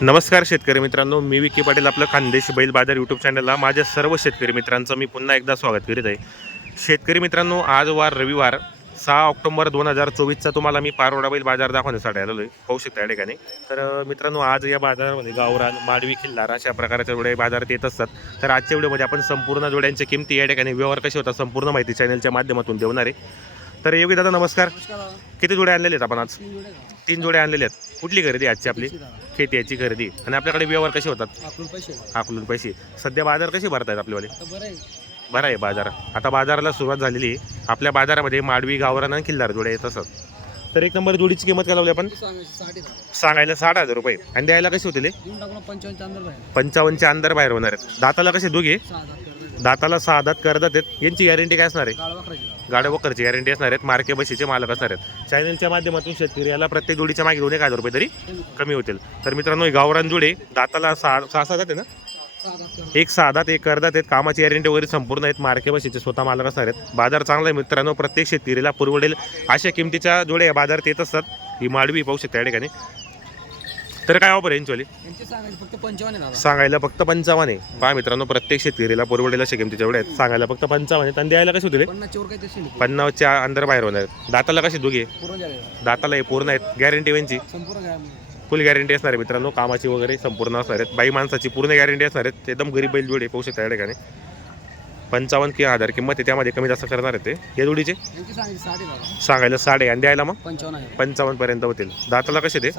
नमस्कार शेतकरी मित्रांनो मी विकी पाटील आपलं खानदेश बैल बाजार यूट्यूब चॅनलला माझ्या सर्व शेतकरी मित्रांचं मी पुन्हा एकदा स्वागत करीत आहे. शेतकरी मित्रांनो आज वार रविवार सहा ऑक्टोबर दोन हजार चोवीसचा तुम्हाला मी पारोडा बैल बाजार दाखवण्यासाठी आलेलो आहे पाहू शकता या ठिकाणी. तर मित्रांनो आज या बाजारामध्ये गावरान माडवी खिल्लार अशा प्रकारच्या जोड्या बाजारात येत असतात. तर आजच्या व्हिडिओमध्ये आपण संपूर्ण जोड्यांच्या किमती या ठिकाणी व्यवहार कसे होतात संपूर्ण माहिती चॅनलच्या माध्यमातून देणार आहे. तर योगी दादा नमस्कार. किती जोड्या आणलेले आहेत आपण आज? तीन जोड्या आणलेल्या आहेत. कुठली खरेदी आजची आपली? खेती याची खरेदी. आणि आपल्याकडे व्यवहार कसे होतात? आपण पैसे आपलं पैसे. सध्या बाजार कसे भरतायत आपल्यावाले बरं आहे. बाजार. आता बाजाराला सुरुवात झालेली. आहे आपल्या बाजारामध्ये माडवी गावरान आणि किल्लार जोड्या येत असत तर एक नंबर जोडीची किंमत काय लावली आपण? सांगायला साठ हजार रुपये. आणि द्यायला कसे होतील पंचावन्नच्या अंदर बाहेर होणार आहेत. दाताला कसे दोघे? दाताला सहा दात करदात आहेत. यांची गॅरंटी काय असणार आहे? गाड्या वकरची गॅरंटी असणार आहेत. मार्के बशीचे मालक असणार आहेत. चॅनलच्या माध्यमातून शेतकरी याला प्रत्येक जोडीच्या मागे दोन एक हजार रुपये तरी कमी होतील. तर मित्रांनो गावरान जोडे दाताला सहा सहा सहा जाते ना? सहा एक साधात एक करदात आहेत. कामाची गॅरंटी वगैरे संपूर्ण आहेत. मार्के बशीचे स्वतः मालक असणार आहेत. बाजार चांगला आहे मित्रांनो. प्रत्येक शेतकरीला पुरवडेल अशा किमतीच्या जोड्या बाजारात येत असतात. ही माडवी पाहू शकता या ठिकाणी. तर काय ऑफर यांचीवाली यांचे सांगायचे फक्त पंचावन्न आहे दादा. सांगायला फक्त पंचावन्न आहे. पहा मित्रांनो प्रत्येक शेतकरीला पुरवडेल अशा किमतीच्या जोड्या आहेत. सांगायला फक्त पंचावन्न आहेत आणि द्यायला कसे होतील पन्नास चोर काय तशी पन्नासच्या अंदर बाहेर होणार दाताला कसे दोघे? पूर्ण झाले दाताला हे पूर्ण आहेत. गॅरंटी यांची. संपूर्ण काय फुल गॅरंटी असणार आहे मित्रांनो. कामाची वगैरे संपूर्ण असणार आहेत. बाई माणसाची पूर्ण गॅरंटी असणार आहेत. एकदम गरीब बैल जोडे पाहू शकता या ठिकाणी. पंचावन्न किंवा हजार किंमत आहे त्यामध्ये कमी जास्त करणार आहे ते. या जोडीचे? यांचे सांगायला साडे आणि द्यायला मग? पंचावन्न पर्यंत होतील. दाताला कसे ते?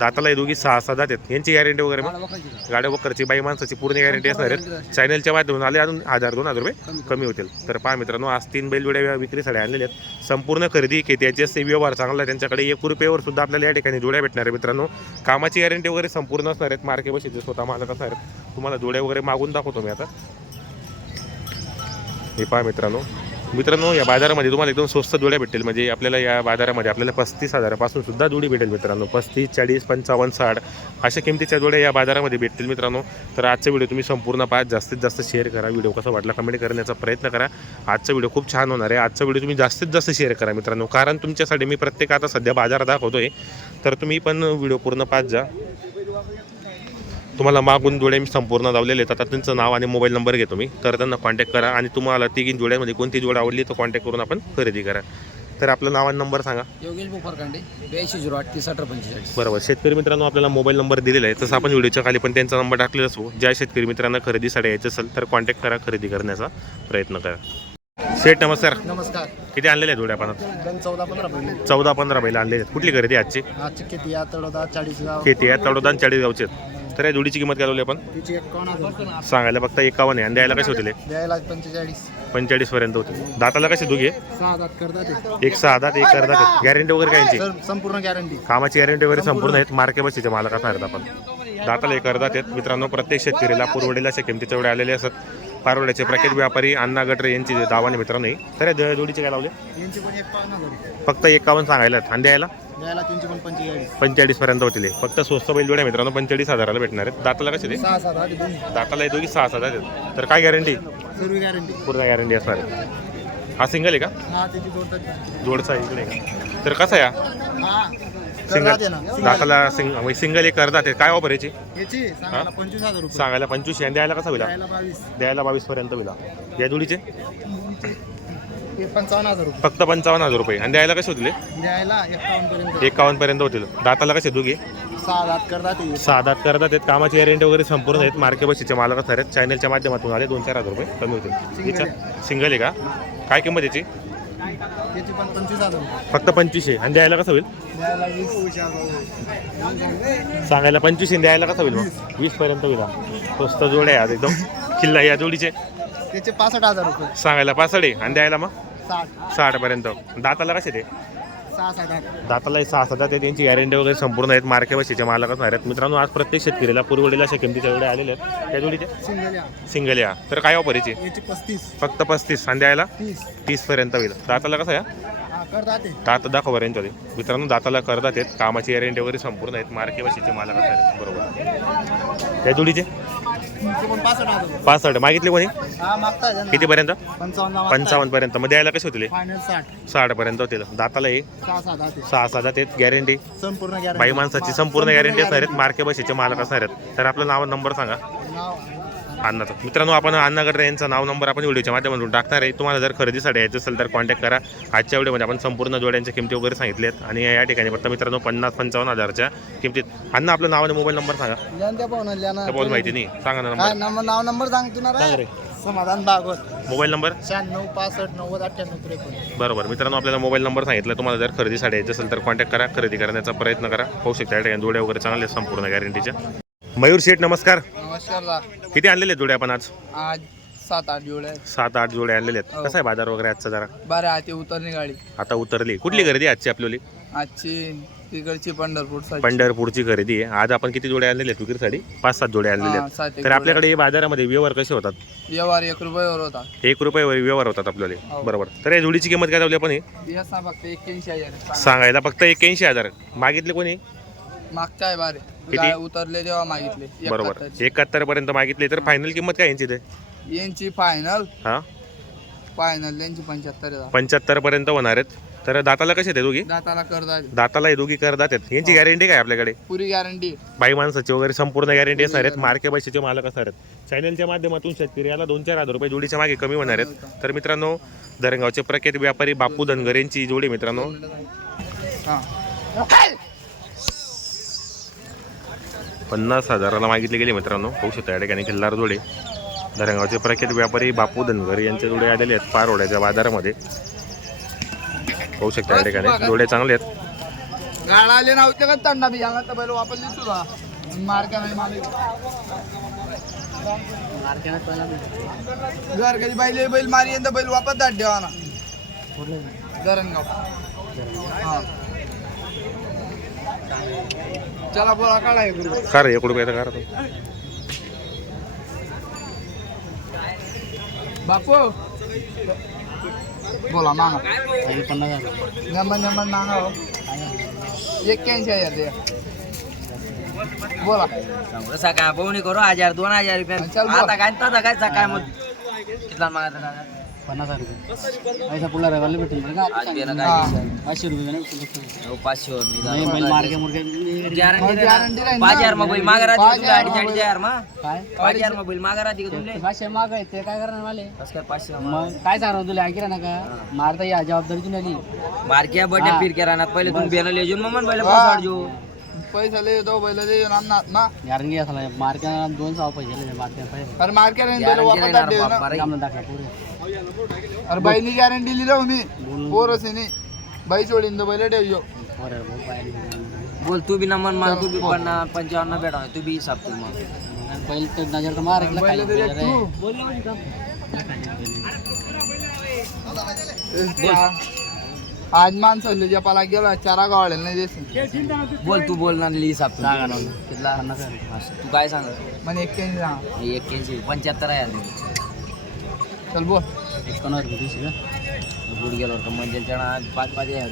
दाताला हे दोघी सहा सहा दात आहेत. यांची गॅरंटी वगैरे मग. गाड्या वक्करची बाई माणसाची पूर्ण गॅरंटी असणार आहेत. चॅनलच्या माध्यमातून आले अजून हजार दोन हजार रुपये कमी होतील. तर पहा मित्रांनो आज तीन बैलजोड्या विक्रीसाठी आणलेल्या आहेत. संपूर्ण खरेदी खेत्याचे असते व्यवहार चांगला आहे त्यांच्याकडे एक रुपयावर सुद्धा आपल्याला या ठिकाणी जोड्या भेटणार आहे मित्रांनो. कामाची गॅरंटी वगैरे संपूर्ण असणार आहेत. मार्के बशीचे स्वतः मालक असणार आहेत तुम्हाला जोड्या वगैरे मागून दाखवतो मी आता. हे पहा मित्रांनो. मित्रांनो या बाजारामध्ये तुम्हाला एकदम स्वस्त जोड्या भेटेल म्हणजे आपल्याला या बाजारामध्ये आपल्याला पस्तीस हजारापासून सुद्धा जोडी भेटेल मित्रांनो. पस्तीस चाळीस पंचावन्न साठ अशा किमतीच्या जोड्या या बाजारामध्ये भेटतील मित्रांनो. तर आजचा व्हिडिओ तुम्ही संपूर्ण पाहा. जास्तीत जास्त शेअर करा. व्हिडिओ कसा वाटला कमेंट करण्याचा प्रयत्न करा. आजचा व्हिडिओ खूप छान होणार आहे. आजचा व्हिडिओ तुम्ही जास्तीत जास्त शेअर करा मित्रांनो. कारण तुमच्यासाठी मी प्रत्येक आता सध्या बाजार आहे तर तुम्ही पण व्हिडिओ पूर्ण पाहत जा. तुम्हाला मागून जोड्या मी संपूर्ण लावलेले आहेत. आता तुमचं नाव आणि मोबाईल नंबर घेतो मी. तर त्यांना कॉन्टॅक्ट करा आणि तुम्हाला तिघीन जोड्यामध्ये कोणती जोड आवडली तर कॉन्टॅक्ट करून आपण खरेदी करा. तर आपलं नाव आणि नंबर सांगा. योगेश बोफरकांडे ब्याऐंशी झिरो आठ तीस अठरा पंचेचाळीस. बरोबर. शेतकरी मित्रांनो आपल्याला मोबाईल नंबर दिलेला आहे. तसं आपण व्हिडिओच्या खाली पण त्यांचा नंबर टाकलेला असो ज्या शेतकरी मित्रांना खरेदीसाठी यायचं असेल तर कॉन्टॅक्ट करा खरेदी करण्याचा प्रयत्न करा. सेठ नमस्कार. नमस्कार. किती आणलेले आहेत जोड्या आपण चौदा पंधरा चौदा पंधरा बैल आणलेले आहेत. कुठली खरेदी आजची? आजची किती या तळोदा चाळीस गाव खेती आहे? तडोदान चाळीस गावचे आहेत. तर या जोडीची किंमत काय लावली आपण? तिची एकावन्न हजार. सांगायला फक्त एकावन्न आहे. आणि द्यायला कसे होतील द्यायला पंचेचाळीस. पंचेचाळीस पर्यंत होते दाताला कसे दोघे सहा करतात एक सहा दात एक करतात गॅरंटी वगैरे काय यांची? संपूर्ण गॅरंटी कामाची गॅरंटी वगैरे संपूर्ण. आहेत. मार्के बसीचे मालक असणार आहेत आपण. दाताला एक अर्धात आहेत. मित्रांनो प्रत्येक शेतकरीला पुरवडेल्या अशा एवढे आलेले असतात. पारवड्याचे प्रख्यात व्यापारी अण्णा गटरे यांची दावाने मित्रांनो ही. तर या जोडीचे काय लावले? यांची पण एकावन्न हजार फक्त एकावन्न सांगायला. आणि द्यायला? द्यायला त्यांची पण पंचेचाळीस. पंचेचाळीस पर्यंत होतील. फक्त स्वस्त बैल जोड्या मित्रांनो पंचेचाळीस हजाराला भेटणार आहेत. दाताला कसे ते सहा सात आठ दोन्ही दाताला हे दोघी सहा सात आहेत. तर काय गॅरंटी सर्व गॅरंटी पूर्ण गॅरंटी असणार आहे. हा सिंगल आहे का? जोडचा इकडे का? तर कसा? हा. सिंगल करतात ना. दाताला सिंग म्हणजे सिंगल एक अर्धात आहे काय ऑफर याची? पंचवीस हजार रुपये. सांगायला पंचवीस आणि द्यायला कसा होईल? हा? द्यायला बावीस. द्यायला बावीस पर्यंत होईल. हा. या जोडीचे? हे पंचावन्न हजार रुपये. फक्त पंचावन्न हजार रुपये. आणि द्यायला कसे होतील? द्यायला एकावन्न पर्यंत एकावन्न पर्यंत होतील. दाताला कसे दोघे? सहा लाख करतात हे. सहा दात करतात आहेत. कामाची गॅरंटी वगैरे संपूर्ण आहेत. मार्के बशीचे मालक असणार आहेत. चॅनलच्या माध्यमातून आले. दोन चार हजार रुपये कमी होतील. याच्या सिंगल आहे का? काय किंमत याची? पण पंचवीस हजार रुपये फक्त पंचवीसशे. आणि द्यायला कसं होईल? द्यायला वीस सांगायला पंचवीसशे आणि द्यायला कसं होईल मग? वीस. पर्यंत होईल हा. स्वस्त जोड आहे आज एकदम. किल्ला या जोडीचे. त्याचे पासष्ट हजार रुपये. सांगायला पासष्ट आहे. आणि द्यायला मग? साठ. साठ पर्यंत. दाताला कसे ते? सहा सात आठ दाताला सहा सात ते त्यांची गॅरंटी वगैरे संपूर्ण आहेत. मार्के बशीचे मालक असणार आहेत. मित्रांनो आज प्रत्येक शेतकरीला पुरवडेला अशा किमतीच्या आलेले आहेत. त्या जोडीचे? सिंगल या सिंगल या तर काय ऑफर याची? याची पस्तीस. फक्त पस्तीस. द्यायला? तीस. तीस पर्यंत होईल. दाताला कसं या हा करतात ते दात दाखव बरं यांच्यामध्ये मित्रांनो दाताला करदात आहेत कामाची गॅरंटी वगैरे संपूर्ण आहेत. मार्के बशीचे मालक असतात बरोबर. त्या जोडीचे? पासष्ट मागितले कोणी? हा त्यांना. कितीपर्यंत? पंचावन्न पर्यंत. मग द्यायला कसे होतील? साठ. पर्यंत होतील. दाताला हे? सहा सहा दात गॅरंटी. बाई माणसाची संपूर्ण गॅरंटी असणार आहेत. मार्के बशीचे मालक असणार आहेत. तर आपलं नाव नंबर सांगा. अण्णाचं मित्रांनो आपण अण्णाकडे यांचं नाव नंबर आपण व्हिडिओच्या माध्यमातून टाकणार आहे. तुम्हाला जर खरेदीसाठी यायचं असेल तर कॉन्टॅक्ट करा. आजच्या व्हिडिओमध्ये आपण संपूर्ण जोड्यांच्या किमती वगैरे सांगितल्यात. आणि या ठिकाणी फक्त मित्रांनो पन्नास पंचावन्न हजारच्या किमतीत. अण्णा आपलं नाव आणि मोबाईल नंबर सांगा. बोल माहिती नाही. सांगा ना नंबर. नाव नंबर सांगतो समाधान भागवत. Mobile number? शहाण्णव पासष्ट नव्वद अठ्ठ्याण्णव त्रेपन्न. बरोबर. मित्रांनो आपल्याला मोबाईल नंबर सांगितला. तुम्हाला जर खरेदीसाठी यायचं असेल तर कॉन्टॅक्ट करा. खरेदी करण्याचा प्रयत्न करा. पाहू शकता या ठिकाणी जोड्या वगैरे चांगले आहेत संपूर्ण गॅरंटीच्या मयूर शेठ नमस्कार. नमस्कार किती आणलेले आहेत जोड्या आपण आज? आज सात आठ जोड्या सात आठ जोड्या आणलेले आहेत. हो. कसा आहे बाजार वगैरे आजचा जरा? बरं आहे उतरणी गाडी. आता उतरली. कुठली खरेदी आहे आजची आपली आजची तिकडची पंढरपूरसाठी पंढरपूरची खरेदी आहे. आज आपण किती जोड्या आणलेल्या आहेत विक्रीसाठी? पाच सात जोड्या आणलेल्या आहेत. सात एक तर आपल्याकडे बाजारामध्ये व्यवहार कसे होतात. व्यवहार एक रुपयावर होता एक रुपये व्यवहार होतात आपल्याला हो. बरोबर. तर या जोडीची किंमत काय लावली आपण ही? दिवस ना फक्त एक्क्याऐंशी हजार सांगायला फक्त एक्याऐंशी हजार. मागितले कोणी? मागच्या आहे. बारे किती? गाय उतरले तेव्हा मागितले. बरोबर. एकाहत्तर पर्यंत मागितले तर फायनल किंमत काय यांची? ते यांची फायनल हा. फायनल यांची पंच्याहत्तर हजार पंच्याहत्तर पर्यंत होणार आहेत. तर दाताला कसे हे दोघी? दाताला करतात दाताला हे दोघी करदात आहेत. यांची गॅरंटी काय आपल्याकडे? पुरी गॅरंटी बाई माणसाची वगैरे संपूर्ण गॅरंटी असणार आहेत. मार्के पैशाचे मालक असणार आहेत. चॅनलच्या माध्यमातून शेतकरी याला दोन चार हजार रुपये जोडीच्या मागे कमी होणार आहेत. तर मित्रांनो दरंगावचे प्रख्यात व्यापारी बापू धनगर यांची जोडी मित्रांनो. हा. पन्नास हजाराला मागितले गेले मित्रांनो. होऊ शकता या ठिकाणी खिल्लार जोडे. धरणगावचे प्रख्यात व्यापारी बापू धनगर यांचे जोडे आलेले आहेत पारोड्याच्या बाजारामध्ये. होऊ शकता या ठिकाणी. जोडे चांगले आहेत. गाडा आले नव्हते का यांना बैल वापरली तुला मार्का नाही मालिक. घर कधी बैल बैल मारी यंदा बैल वापस देवाना. धरणगाव. हा. चला बोला काढा एक रुपये. का रे एक रुपयाचा का रे तो? बापू बोला मामा नंबर नंबर मागा हो एक्क्याऐंशी हजार द्या बोला सकाळ बोवणी करू हजार दोन हजार रुपये चल बोल. आता काय तसं काय सकाळ मग कितला मागायचा दादा? पन्नास हजार रुपये. पैसा पुढला रवायला भेटेल बरं का? आज देणं हा. काय? पाचशे रुपये नाही पाचशे वर नाही नाही, दादा. बैल मार्गे मुर्गे Guarantee मग दे ना. guarantee राहील पाच ना. हजार मग बैल मागा राहते पाच का तुला? हजार अडीच अडीच मग हजार मग काय? पाच हजार मग बैल मागा राहते का तुमले? पाचशे माग आहे ते काय करणार मला? कसं काय पाचशे मग काय सांगणार तुला? ऐकला ना का? मारता या जबाबदारी तुला आली. मारक्या बड्या हा. फिरक्या राहणार पहिले तुम्ही बेन ले मग मन बैल पैसा ले दो बैल दे ना ना? की असला मार्के दोन सहा पैसे मार्के पैसे. अरे मार्केट बैल ना. दाखला पुरे. अरे बाईनी गॅरंटी लिहिलं मी. पोरच आहे नाही बाई सोडीन दो बैल ठेव यो. बरं भाऊ पाहिजे बोल तू बी नंबर मार तू बी पन्नास पंचावन्न भेटा तू बी हिसाब तू मग. पहिले तर नजर तर मार तू. आज माणसं जपाला गेला चारा गावाला नाही बोल तू बोल ना ली हिसाब तू सांगा ना. कितला असं. तू काय सांग म्हणे एक्क्याऐंशी सांग. एक्क्याऐंशी पंच्याहत्तर आहे यार चल बोल. एकोणवर रुपये दिवशी का? गुड गेलो होतं म्हणजे त्यानं पाच पाच हजार